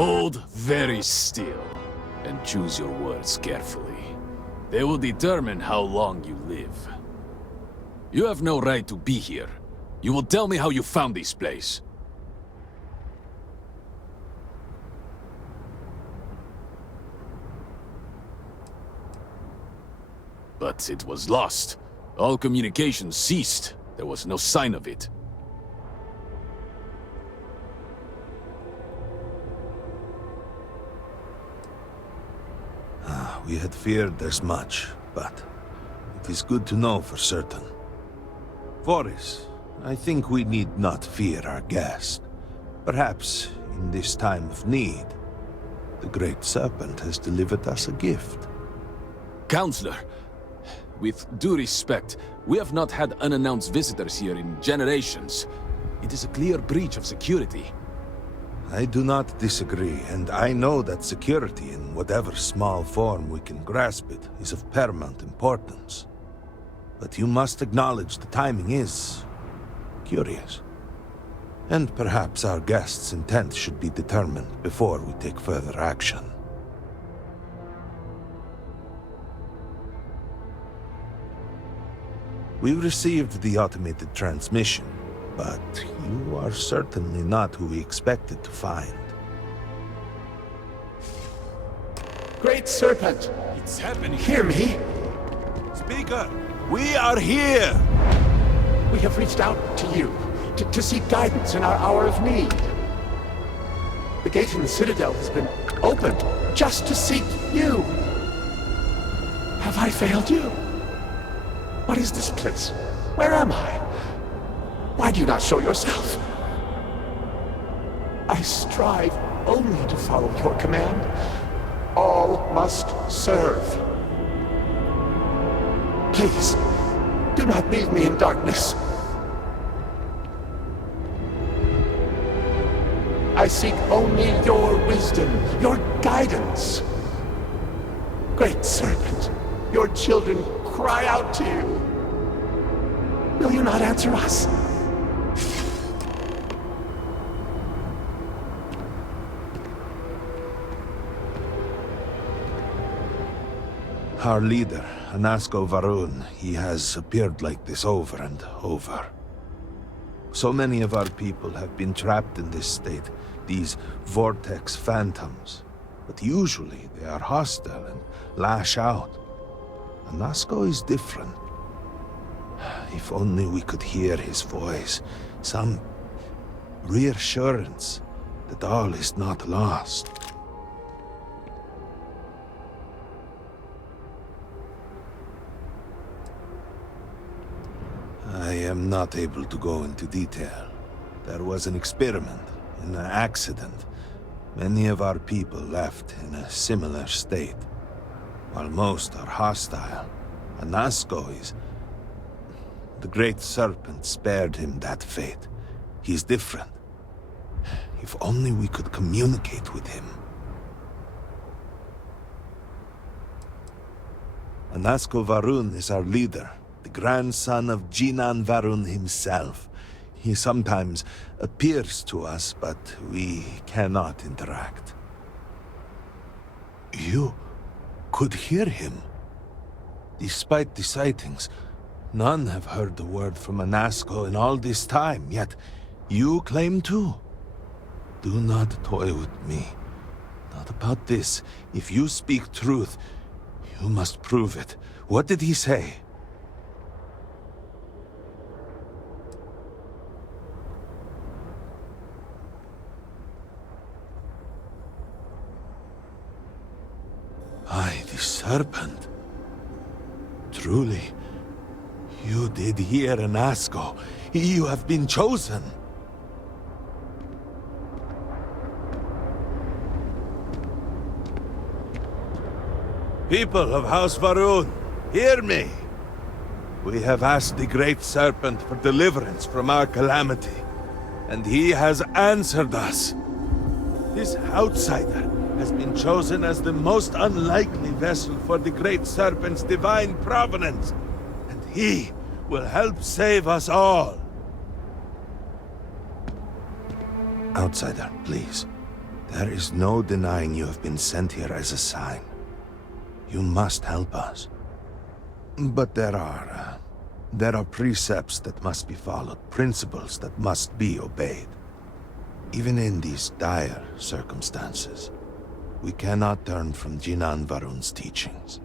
Hold very still, and choose your words carefully. They will determine how long you live. You have no right to be here. You will tell me how you found this place. But it was lost. All communication ceased. There was no sign of it. We had feared as much, but it is good to know for certain. Voris, I think we need not fear our guest. Perhaps, in this time of need, the Great Serpent has delivered us a gift. Counselor, with due respect, we have not had unannounced visitors here in generations. It is a clear breach of security. I do not disagree, and I know that security, in whatever small form we can grasp it, is of paramount importance. But you must acknowledge the timing is curious. And perhaps our guest's intent should be determined before we take further action. We received the automated transmission, but you are certainly not who we expected to find. Great Serpent! It's happening. Hear me! Speaker, we are here! We have reached out to you to seek guidance in our hour of need. The gate in the Citadel has been opened just to seek you. Have I failed you? What is this place? Where am I? Why do you not show yourself? I strive only to follow your command. All must serve. Please, do not leave me in darkness. I seek only your wisdom, your guidance. Great Serpent, your children cry out to you. Will you not answer us? Our leader, Anasko Varun, he has appeared like this over and over. So many of our people have been trapped in this state, these vortex phantoms. But usually they are hostile and lash out. Anasko is different. If only we could hear his voice, some reassurance that all is not lost. I am not able to go into detail. There was an experiment, an accident. Many of our people left in a similar state. While most are hostile, Anasko is... The Great Serpent spared him that fate. He is different. If only we could communicate with him. Anasko Varun is our leader, the grandson of Jinan Varun himself. He sometimes appears to us, but we cannot interact. You could hear him. Despite the sightings, none have heard the word from Anasko in all this time, yet you claim to. Do not toy with me. Not about this. If you speak truth, you must prove it. What did he say? The Serpent. Truly, you did hear Anasko. You have been chosen. People of House Varun, hear me. We have asked the Great Serpent for deliverance from our calamity, and he has answered us. This outsider has been chosen as the most unlikely vessel for the Great Serpent's divine providence, and he will help save us all. Outsider, please. There is no denying you have been sent here as a sign. You must help us. But there are precepts that must be followed, principles that must be obeyed. Even in these dire circumstances, we cannot turn from Jinan Varun's teachings.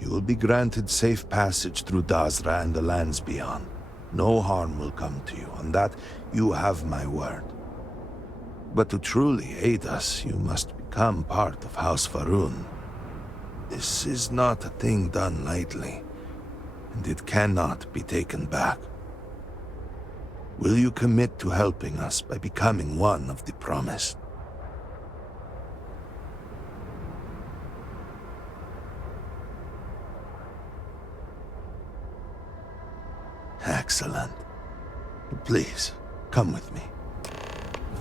You will be granted safe passage through DAZRA and the lands beyond. No harm will come to you, on that you have my word. But to truly aid us, you must become part of House Varun. This is not a thing done lightly, and it cannot be taken back. Will you commit to helping us by becoming one of the promised? Excellent. Please, come with me.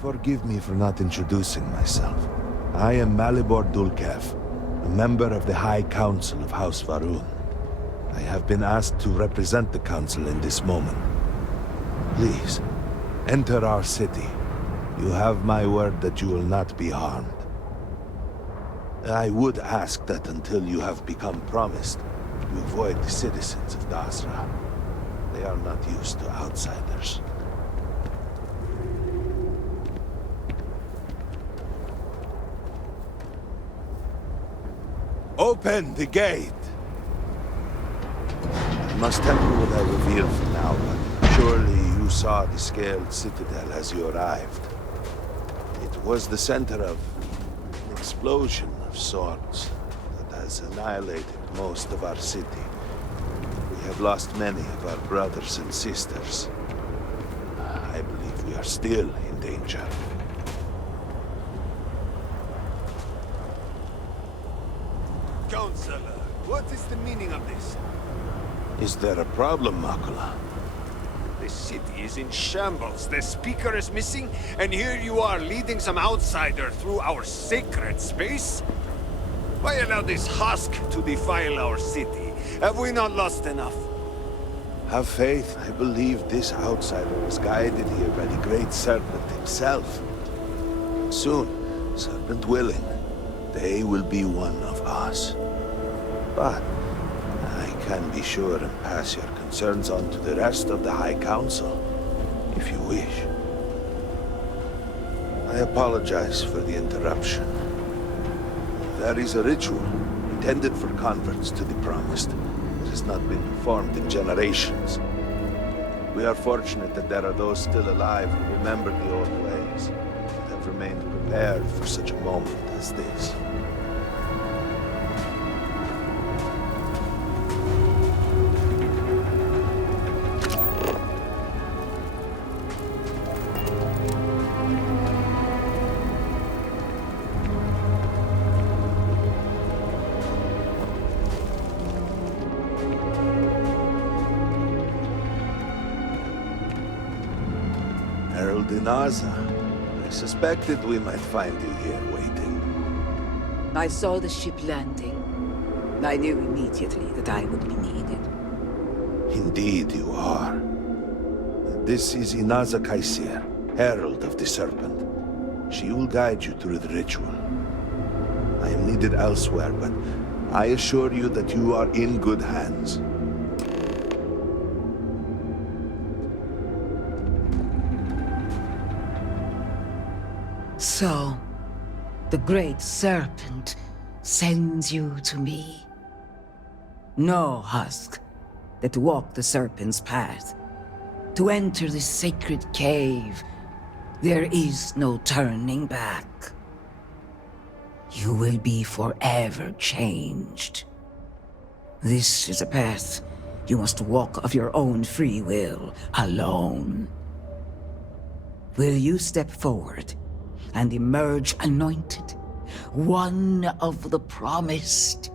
Forgive me for not introducing myself. I am Malibor Dulkev, a member of the High Council of House Varun. I have been asked to represent the Council in this moment. Please, enter our city. You have my word that you will not be harmed. I would ask that until you have become promised, you avoid the citizens of DAZRA. They are not used to outsiders. Open the gate! I must tell you what I reveal for now, but surely you saw the scaled citadel as you arrived. It was the center of an explosion of sorts that has annihilated most of our city. We have lost many of our brothers and sisters. I believe we are still in danger. Counselor, what is the meaning of this? Is there a problem, Makula? The city is in shambles, the speaker is missing, and here you are leading some outsider through our sacred space? Why allow this husk to defile our city? Have we not lost enough? Have faith. I believe this outsider was guided here by the great serpent himself. Soon, serpent willing, they will be one of us. But I can be sure and pass your concerns on to the rest of the High Council, if you wish. I apologize for the interruption. There is a ritual intended for converts to the Promised that has not been performed in generations. We are fortunate that there are those still alive who remember the old ways and have remained prepared for such a moment as this. I suspected we might find you here waiting. I saw the ship landing. I knew immediately that I would be needed. Indeed you are. This is Inaza Kaisir, Herald of the Serpent. She will guide you through the ritual. I am needed elsewhere, but I assure you that you are in good hands. So, the Great Serpent sends you to me. Know, Husk, that to walk the Serpent's path, to enter this sacred cave, there is no turning back. You will be forever changed. This is a path you must walk of your own free will, alone. Will you step forward and emerge anointed, one of the promised?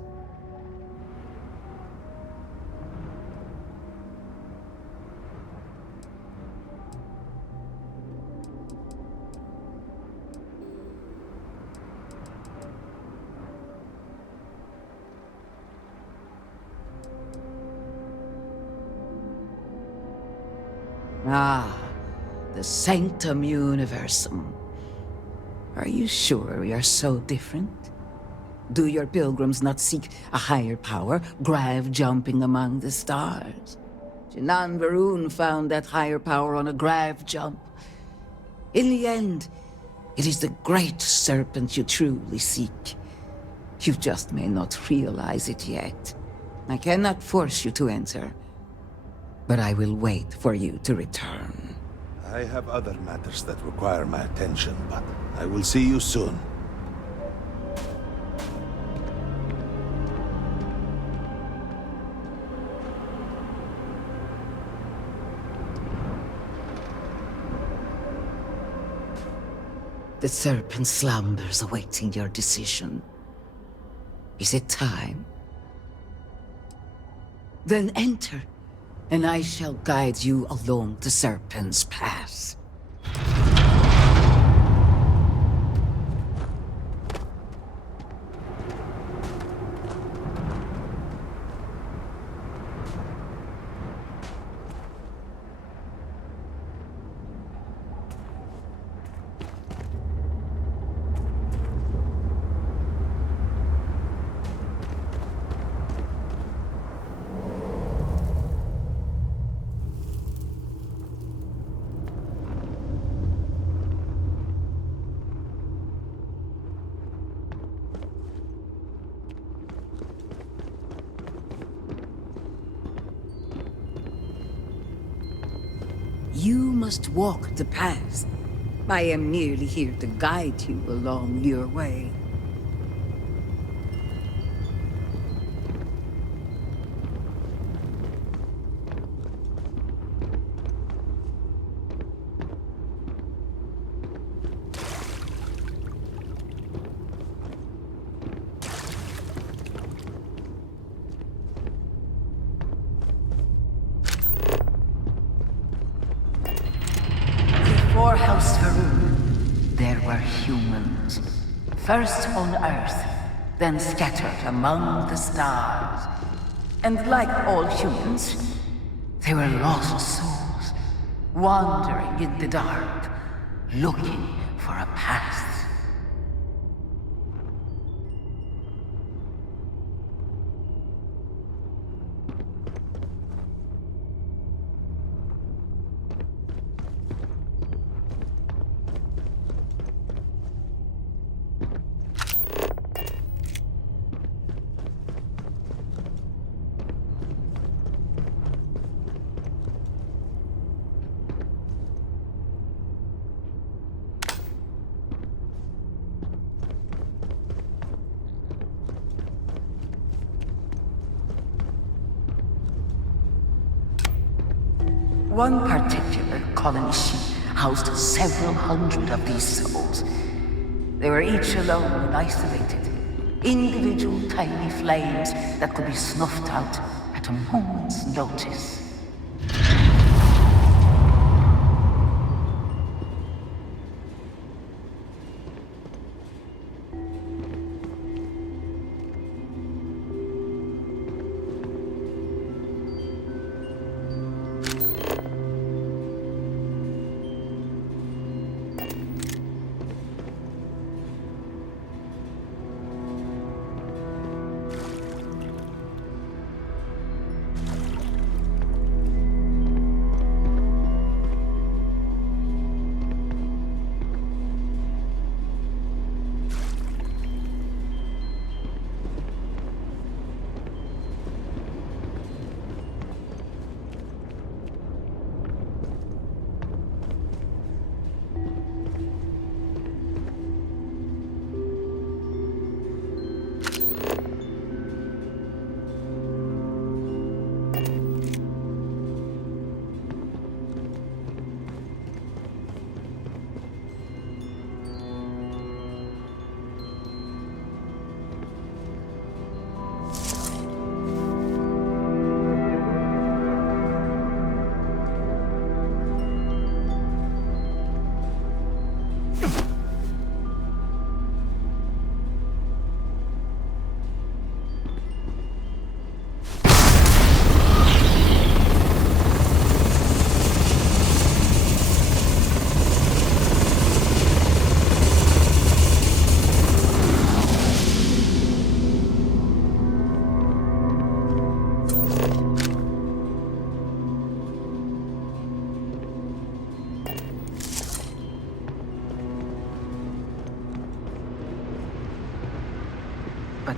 Ah, the Sanctum Universum. Are you sure we are so different? Do your pilgrims not seek a higher power, grave jumping among the stars? Jinan Varun found that higher power on a grave jump. In the end, it is the great serpent you truly seek. You just may not realize it yet. I cannot force you to enter, but I will wait for you to return. I have other matters that require my attention, but I will see you soon. The serpent slumbers awaiting your decision. Is it time? Then enter, and I shall guide you along the serpent's path. You must walk the path. I am merely here to guide you along your way. Before House Harun, there were humans. First on Earth, then scattered among the stars. And like all humans, they were lost souls, wandering in the dark, looking for a path. One particular colony ship housed several hundred of these souls. They were each alone and isolated, individual tiny flames that could be snuffed out at a moment's notice.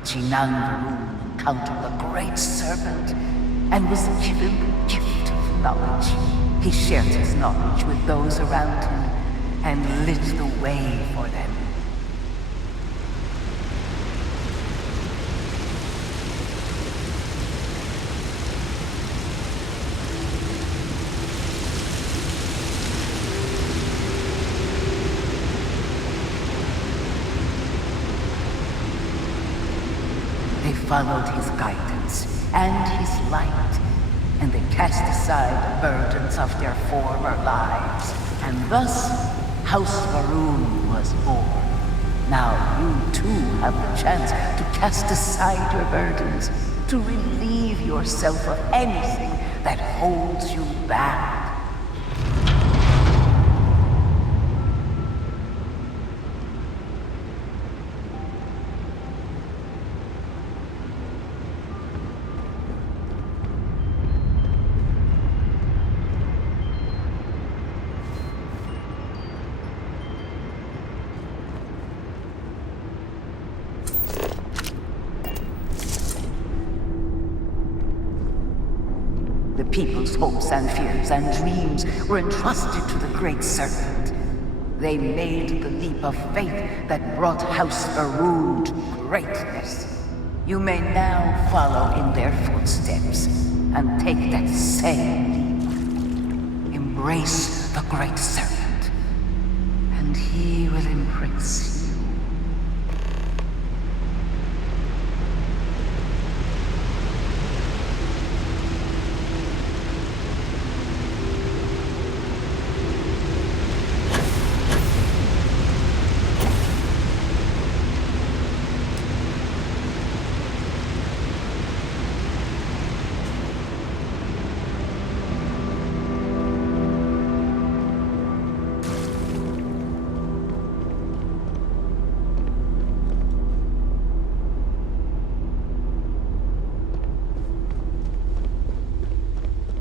Chinangaroon encountered the great serpent and was given the gift of knowledge. He shared his knowledge with those around him and lit the way for them. They followed his guidance and his light, and they cast aside the burdens of their former lives. And thus, House Varun was born. Now you too have the chance to cast aside your burdens, to relieve yourself of anything that holds you back. The people's hopes and fears and dreams were entrusted to the great serpent. They made the leap of faith that brought House Varun to greatness. You may now follow in their footsteps and take that same leap. Embrace the great serpent, and he will embrace you.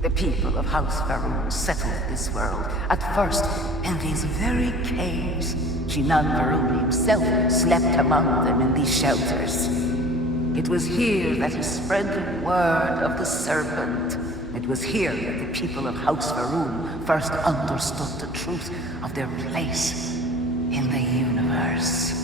The people of House Varun settled this world, at first in these very caves. Shinan Varun himself slept among them in these shelters. It was here that he spread the word of the serpent. It was here that the people of House Varun first understood the truth of their place in the universe.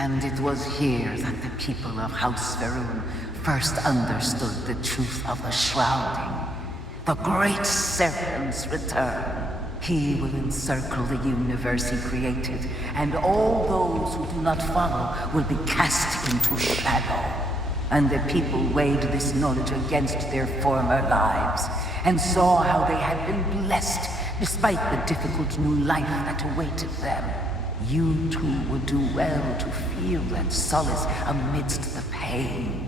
And it was here that the people of House Varun first understood the truth of the shrouding. The great serpent's return. He will encircle the universe he created, and all those who do not follow will be cast into shadow. And the people weighed this knowledge against their former lives, and saw how they had been blessed despite the difficult new life that awaited them. You too would do well to feel that solace amidst the pain.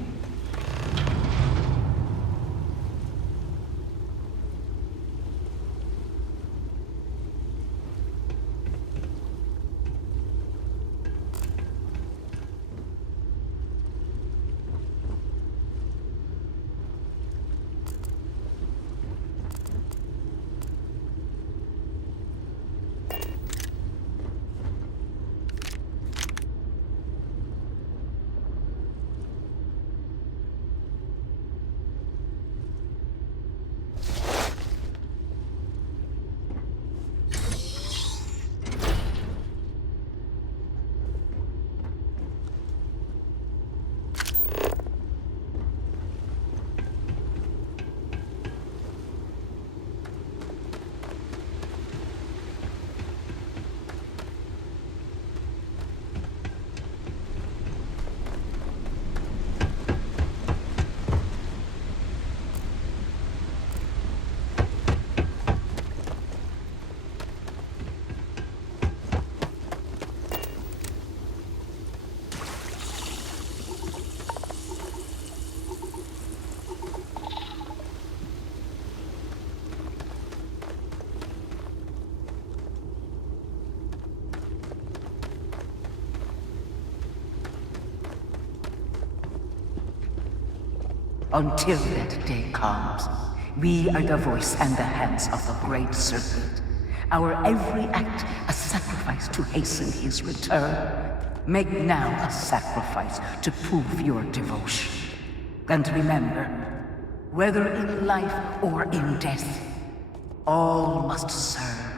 Until that day comes, we are the voice and the hands of the Great Serpent. Our every act a sacrifice to hasten his return. Make now a sacrifice to prove your devotion. And remember, whether in life or in death, all must serve.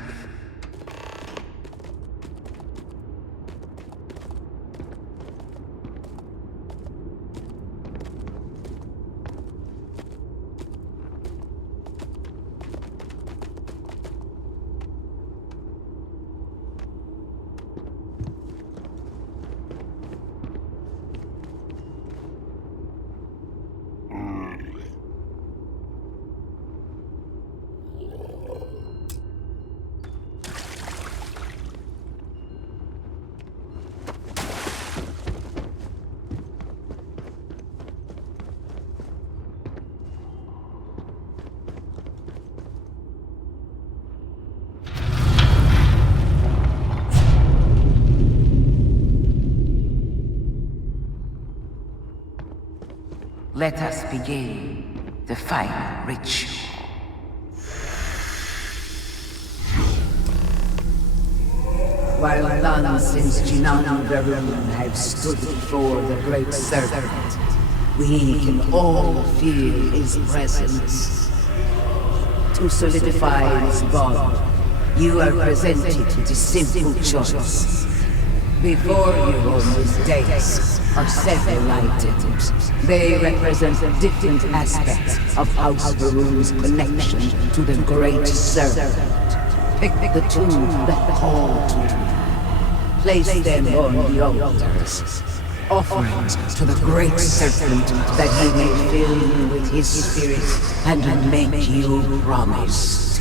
Let us begin the final ritual. While none since Jinan Varun have stood before the Great Serpent, we can all feel his presence. To solidify this bond, you are presented with a simple choice. Before you on this dais are several items. They represent different aspects of House Varun's connection to the Great Serpent. Pick the two that call to you. Place them on the altars. Offerings to the Great Serpent that he may fill you with his spirit and make you promise.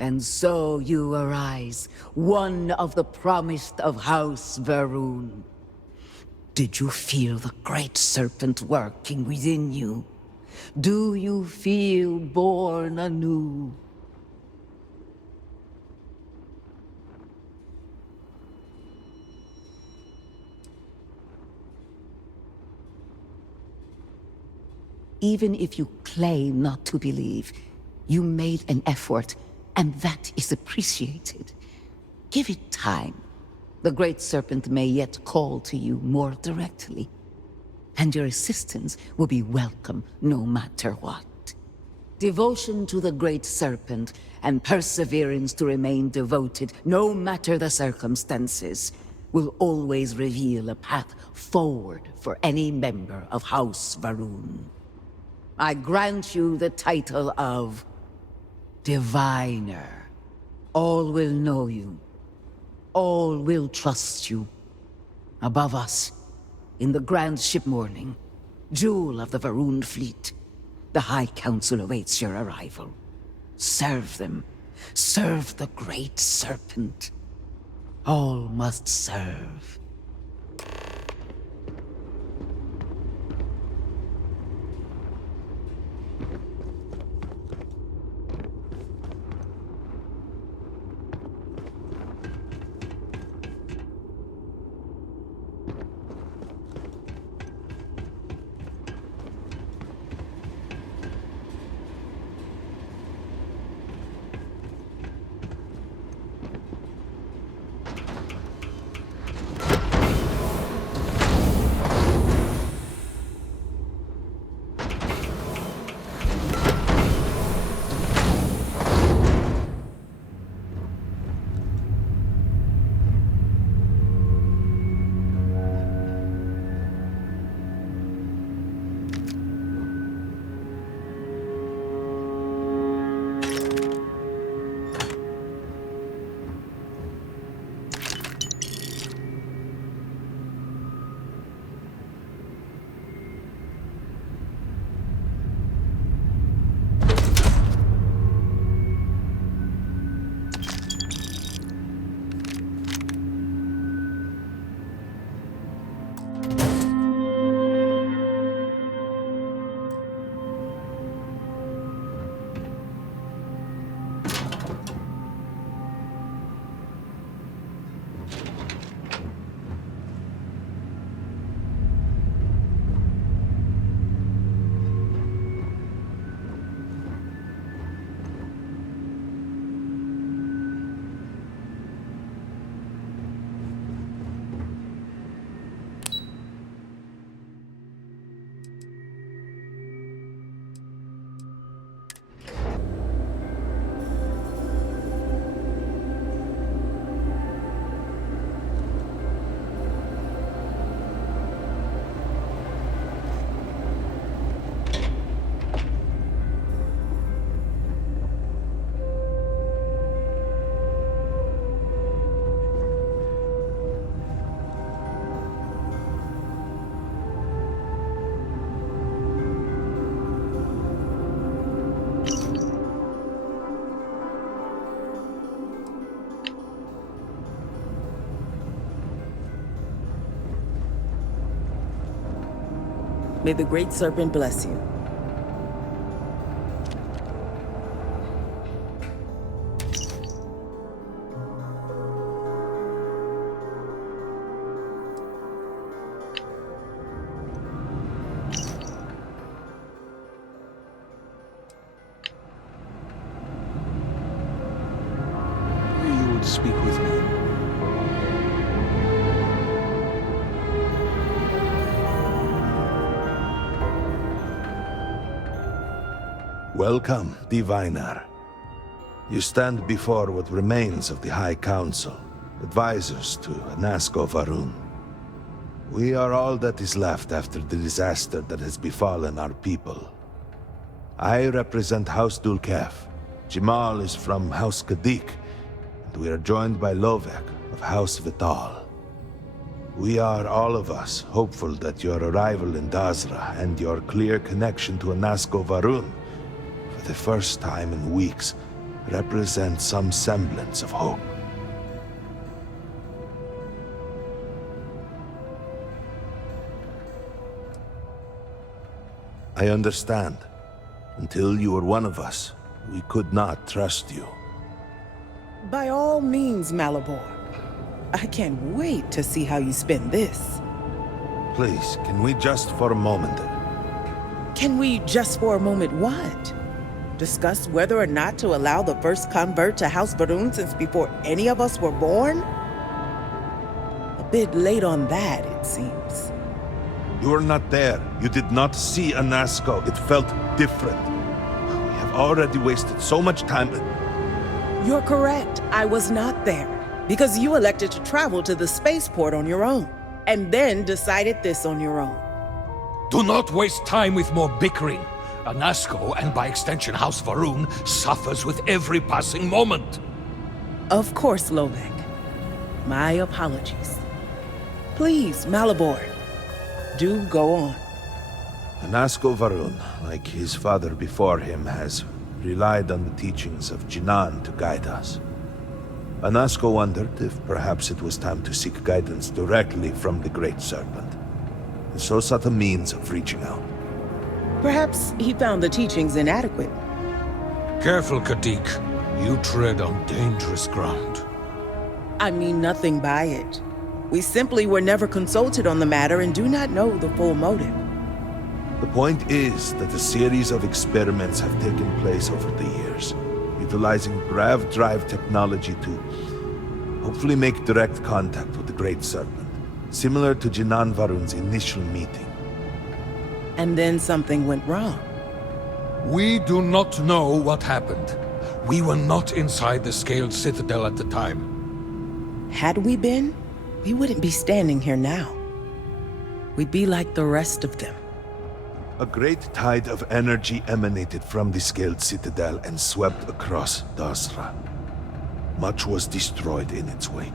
And so you arise, one of the promised of House Varun. Did you feel the Great Serpent working within you? Do you feel born anew? Even if you claim not to believe, you made an effort, and that is appreciated. Give it time. The Great Serpent may yet call to you more directly, and your assistance will be welcome no matter what. Devotion to the Great Serpent and perseverance to remain devoted, no matter the circumstances, will always reveal a path forward for any member of House Va'ruun. I grant you the title of Diviner. All will know you. All will trust you. Above us, in the grand ship morning, jewel of the Va'ruun fleet, the High Council awaits your arrival. Serve them. Serve the Great Serpent. All must serve. May the Great Serpent bless you. You would speak with me. Welcome, Diviner. You stand before what remains of the High Council, advisors to Nazco Va'ruun. We are all that is left after the disaster that has befallen our people. I represent House Dulkef. Jamal is from House Kadik, and we are joined by Lovek of House Vital. We are, all of us, hopeful that your arrival in DAZRA and your clear connection to Nazco Va'ruun, for the first time in weeks, represent some semblance of hope. I understand. Until you were one of us, we could not trust you. By all means, Malabor. I can't wait to see how you spin this. Please, can we just for a moment? Can we just for a moment what? Discuss whether or not to allow the first convert to House Varun since before any of us were born? A bit late on that, it seems. You were not there. You did not see Anasco. It felt different. We have already wasted so much time. You're correct. I was not there. Because you elected to travel to the spaceport on your own. And then decided this on your own. Do not waste time with more bickering. Anasco, and by extension House Varun, suffers with every passing moment. Of course, Lovek. My apologies. Please, Malabor. Do go on. Anasco Varun, like his father before him, has relied on the teachings of Jinan to guide us. Anasco wondered if perhaps it was time to seek guidance directly from the Great Serpent, and so sought a means of reaching out. Perhaps he found the teachings inadequate. Careful, Kadik. You tread on dangerous ground. I mean nothing by it. We simply were never consulted on the matter and do not know the full motive. The point is that a series of experiments have taken place over the years, utilizing grav drive technology to hopefully make direct contact with the Great Serpent, similar to Jinan Varun's initial meeting. And then something went wrong. We do not know what happened. We were not inside the Scaled Citadel at the time. Had we been, we wouldn't be standing here now. We'd be like the rest of them. A great tide of energy emanated from the Scaled Citadel and swept across DAZRA. Much was destroyed in its wake.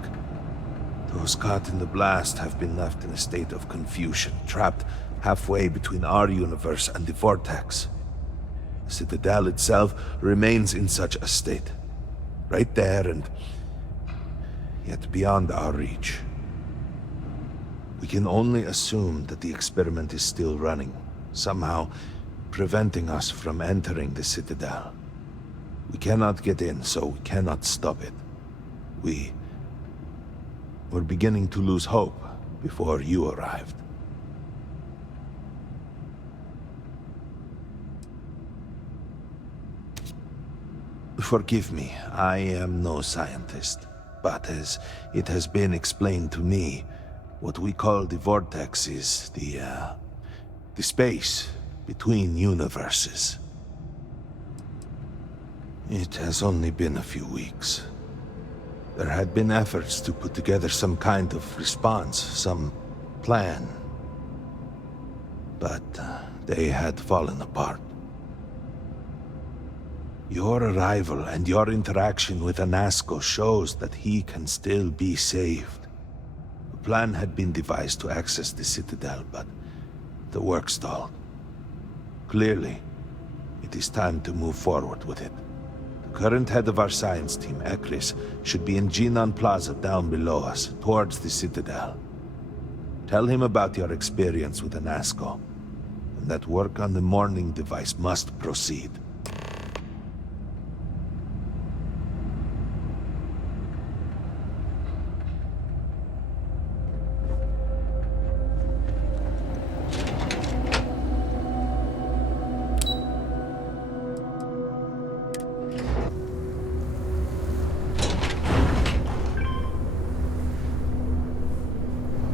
Those caught in the blast have been left in a state of confusion, trapped halfway between our universe and the Vortex. The Citadel itself remains in such a state. Right there and yet beyond our reach. We can only assume that the experiment is still running, somehow preventing us from entering the Citadel. We cannot get in, so we cannot stop it. We're beginning to lose hope before you arrived. Forgive me, I am no scientist, but as it has been explained to me, what we call the Vortex is the space between universes. It has only been a few weeks. There had been efforts to put together some kind of response, some plan. But they had fallen apart. Your arrival and your interaction with Anasco shows that he can still be saved. A plan had been devised to access the Citadel, but the work stalled. Clearly, it is time to move forward with it. The current head of our science team, Ekris, should be in Jinan Plaza down below us, towards the Citadel. Tell him about your experience with Anasco, and that work on the morning device must proceed.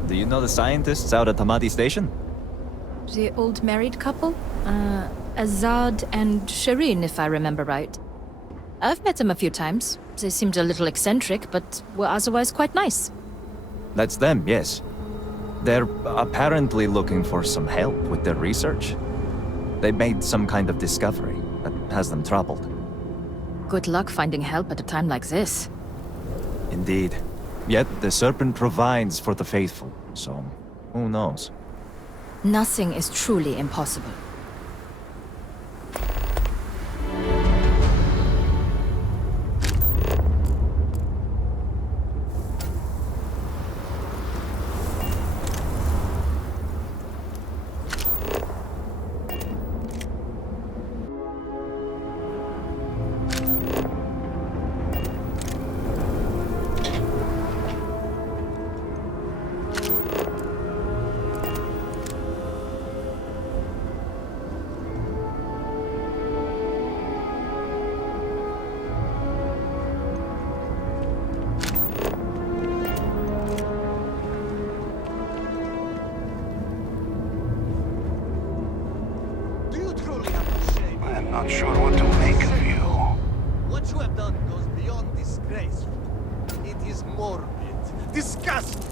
Do you know the scientists out at Hamadi Station? The old married couple? Azad and Shireen, if I remember right. I've met them a few times. They seemed a little eccentric, but were otherwise quite nice. That's them, yes. They're apparently looking for some help with their research. They made some kind of discovery that has them troubled. Good luck finding help at a time like this. Indeed. Yet the Serpent provides for the faithful, so who knows? Nothing is truly impossible. not sure what to make of you. What you have done goes beyond disgrace. It is morbid, disgusting.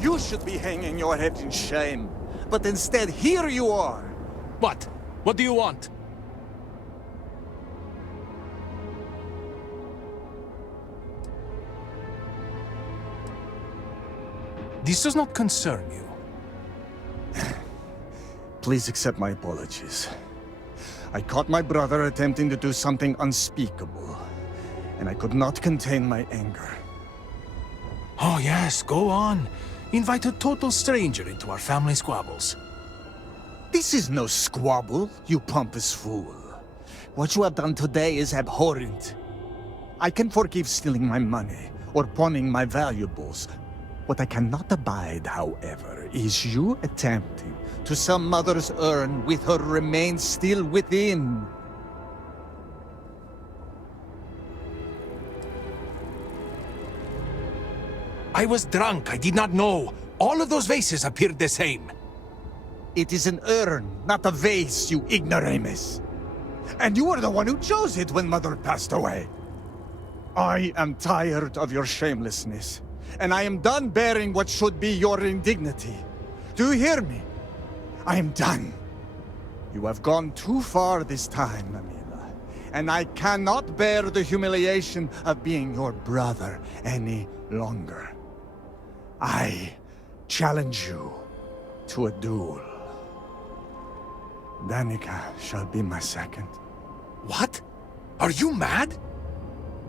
You should be hanging your head in shame. But instead, here you are. What? What do you want? This does not concern you. Please accept my apologies. I caught my brother attempting to do something unspeakable, and I could not contain my anger. Oh yes, go on. Invite a total stranger into our family squabbles. This is no squabble, you pompous fool. What you have done today is abhorrent. I can forgive stealing my money or pawning my valuables. What I cannot abide, however, is you attempting to sell Mother's urn with her remains still within. I was drunk, I did not know. All of those vases appeared the same. It is an urn, not a vase, you ignoramus. And you were the one who chose it when Mother passed away. I am tired of your shamelessness, and I am done bearing what should be your indignity. Do you hear me? I am done. You have gone too far this time, Amila, and I cannot bear the humiliation of being your brother any longer. I challenge you to a duel. Danica shall be my second. What? Are you mad?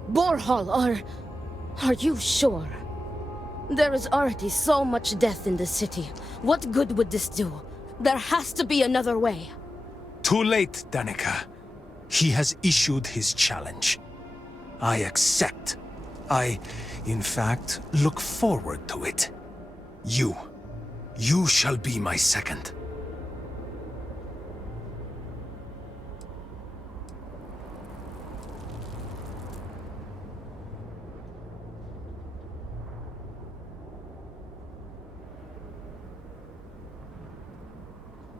Borhall, are you sure? There is already so much death in the city. What good would this do? There has to be another way. Too late, Danica. He has issued his challenge. I accept. In fact, look forward to it. You shall be my second.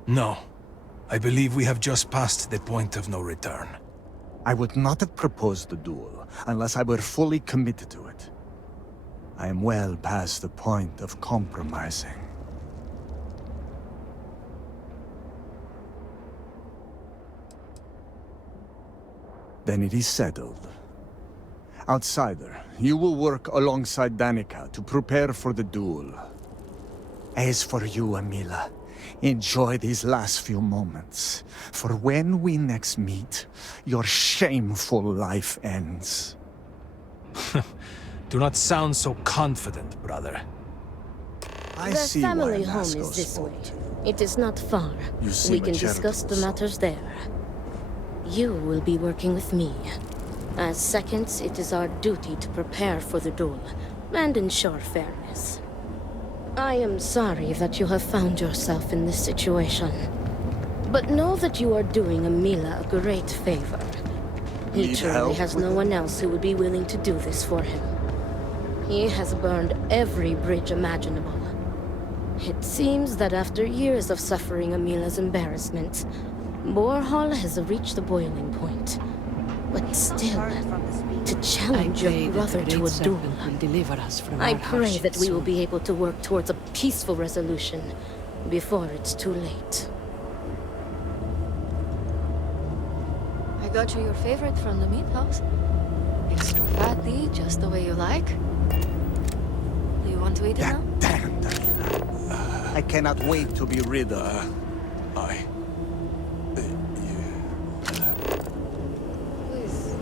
No. I believe we have just passed the point of no return. I would not have proposed the duel unless I were fully committed to it. I am well past the point of compromising. Then it is settled. Outsider, you will work alongside Danica to prepare for the duel. As for you, Amila, enjoy these last few moments, for when we next meet, your shameful life ends. Do not sound so confident, brother. I The see family why home Nasco is this way. spoke to you. It is not far. You seem We a can discuss the charitable matters there. You will be working with me. As seconds, it is our duty to prepare for the duel and ensure fairness. I am sorry that you have found yourself in this situation. But know that you are doing Amila a great favor. He Need truly help has with no it? one else who would be willing to do this for him. He has burned every bridge imaginable. It seems that after years of suffering Amila's embarrassment, Borhall has reached the boiling point. But still, to challenge your brother to a duel, I pray that we will be able to work towards a peaceful resolution before it's too late. I got you your favorite from the meat house. Extra fatty, just the way you like. Do you want to eat it now? That damned Amila. I cannot wait to be rid of her. Please.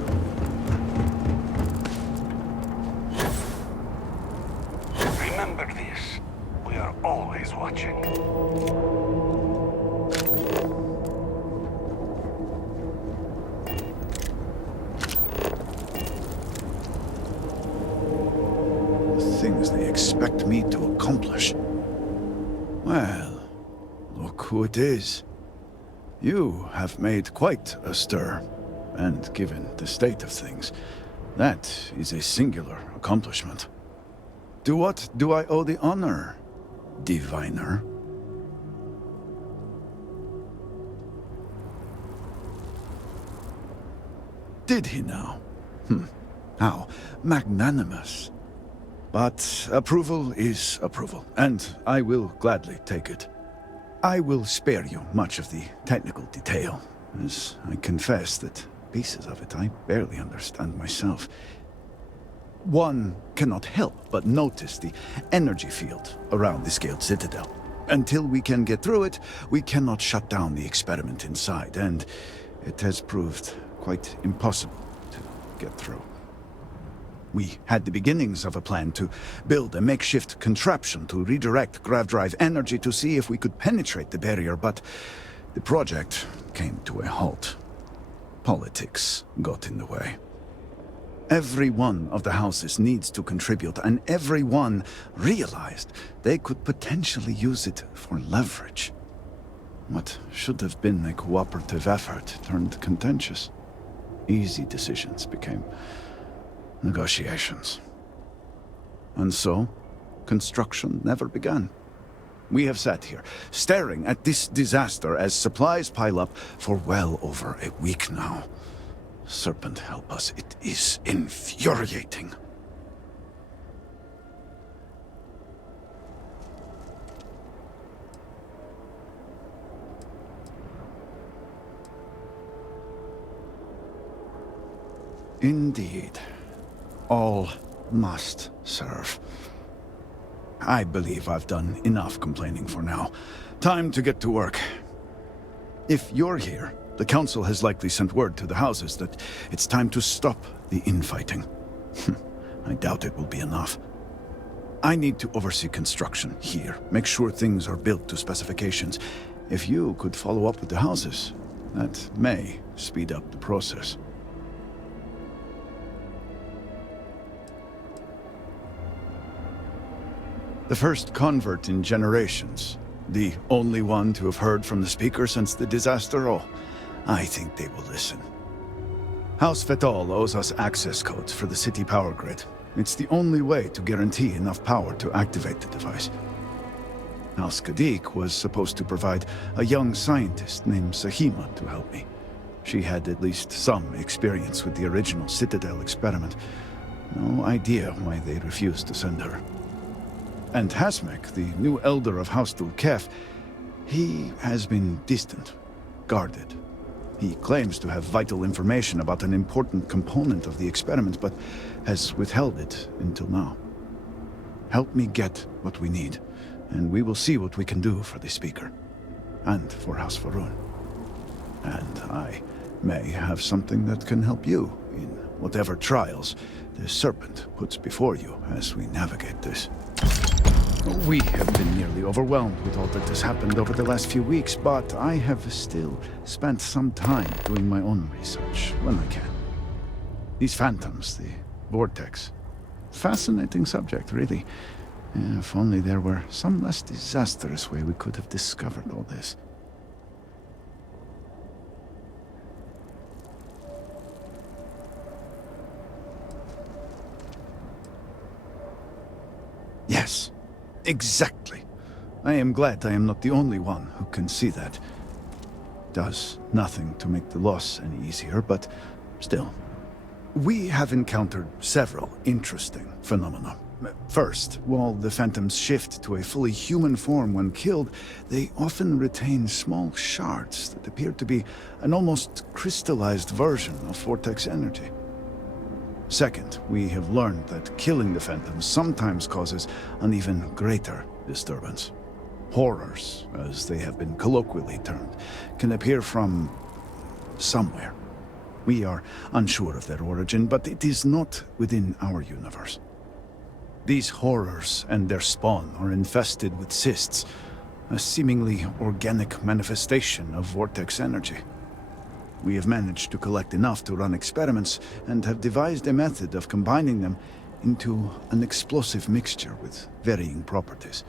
Remember this. We are always watching. Things they expect me to accomplish. Well, look who it is. You have made quite a stir, and given the state of things, that is a singular accomplishment. To what do I owe the honor, diviner? Did he now? How magnanimous. But approval is approval, and I will gladly take it. I will spare you much of the technical detail, as I confess that pieces of it I barely understand myself. One cannot help but notice the energy field around the scaled citadel. Until we can get through it, we cannot shut down the experiment inside, and it has proved quite impossible to get through. We had the beginnings of a plan to build a makeshift contraption to redirect grav drive energy to see if we could penetrate the barrier, but the project came to a halt. Politics got in the way. Every one of the houses needs to contribute, and everyone realized they could potentially use it for leverage. What should have been a cooperative effort turned contentious. Easy decisions became negotiations. And so, construction never began. We have sat here, staring at this disaster as supplies pile up for well over a week now. Serpent help us, it is infuriating. Indeed. All must serve. I believe I've done enough complaining for now. Time to get to work. If you're here, the Council has likely sent word to the houses that it's time to stop the infighting. I doubt it will be enough. I need to oversee construction here, make sure things are built to specifications. If you could follow up with the houses, that may speed up the process. The first convert in generations. The only one to have heard from the speaker since the disaster. Oh, I think they will listen. House Fetal owes us access codes for the city power grid. It's the only way to guarantee enough power to activate the device. House Kadik was supposed to provide a young scientist named Sahima to help me. She had at least some experience with the original Citadel experiment. No idea why they refused to send her. And Hasmek, the new elder of House Dulkef, he has been distant, guarded. He claims to have vital information about an important component of the experiment, but has withheld it until now. Help me get what we need, and we will see what we can do for the Speaker, and for House Varun. And I may have something that can help you in whatever trials the Serpent puts before you as we navigate this. We have been nearly overwhelmed with all that has happened over the last few weeks, but I have still spent some time doing my own research when I can. These phantoms, the vortex. Fascinating subject, really. If only there were some less disastrous way we could have discovered all this. Yes. Exactly. I am glad I am not the only one who can see that. Does nothing to make the loss any easier, but still. We have encountered several interesting phenomena. First, while the phantoms shift to a fully human form when killed, they often retain small shards that appear to be an almost crystallized version of vortex energy. Second, we have learned that killing the phantoms sometimes causes an even greater disturbance. Horrors, as they have been colloquially termed, can appear from somewhere. We are unsure of their origin, but it is not within our universe. These horrors and their spawn are infested with cysts, a seemingly organic manifestation of vortex energy. We have managed to collect enough to run experiments and have devised a method of combining them into an explosive mixture with varying properties.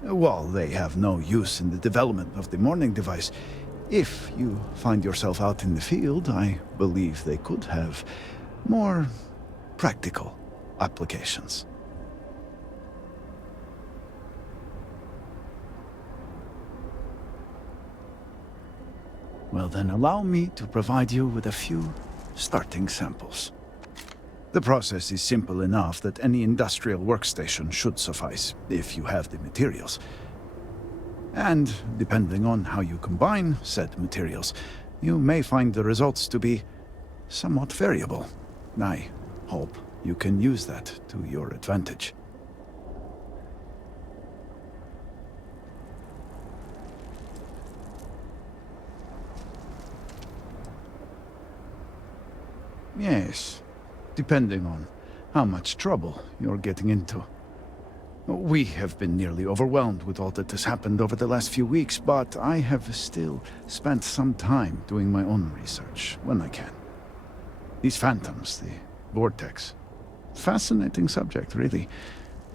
While they have no use in the development of the morning device, if you find yourself out in the field, I believe they could have more practical applications. Well then, allow me to provide you with a few starting samples. The process is simple enough that any industrial workstation should suffice, if you have the materials. And, depending on how you combine said materials, you may find the results to be somewhat variable. I hope you can use that to your advantage. Yes, depending on how much trouble you're getting into. We have been nearly overwhelmed with all that has happened over the last few weeks, but I have still spent some time doing my own research when I can. These phantoms, the vortex. Fascinating subject, really.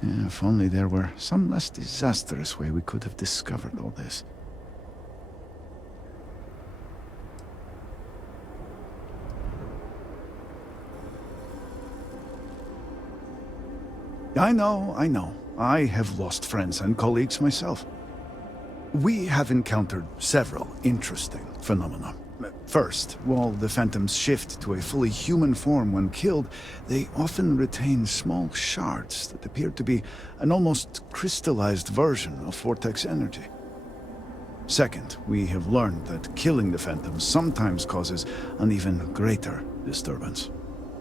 If only there were some less disastrous way we could have discovered all this. I know. I have lost friends and colleagues myself. We have encountered several interesting phenomena. First, while the phantoms shift to a fully human form when killed, they often retain small shards that appear to be an almost crystallized version of vortex energy. Second, we have learned that killing the phantoms sometimes causes an even greater disturbance.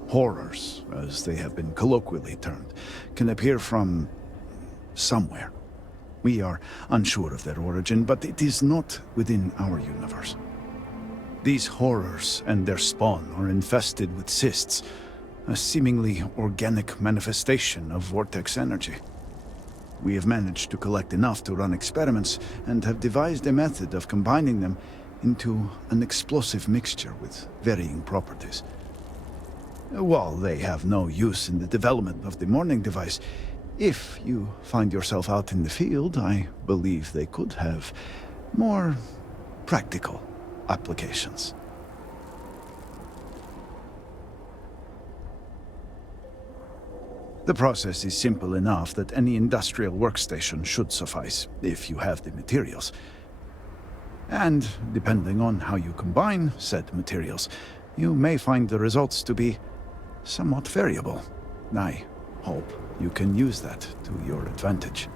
Horrors, as they have been colloquially termed, can appear from somewhere. We are unsure of their origin, but it is not within our universe. These horrors and their spawn are infested with cysts, a seemingly organic manifestation of vortex energy. We have managed to collect enough to run experiments and have devised a method of combining them into an explosive mixture with varying properties. While they have no use in the development of the morning device, if you find yourself out in the field, I believe they could have more practical applications. The process is simple enough that any industrial workstation should suffice, if you have the materials. And, depending on how you combine said materials, you may find the results to be somewhat variable. I hope you can use that to your advantage.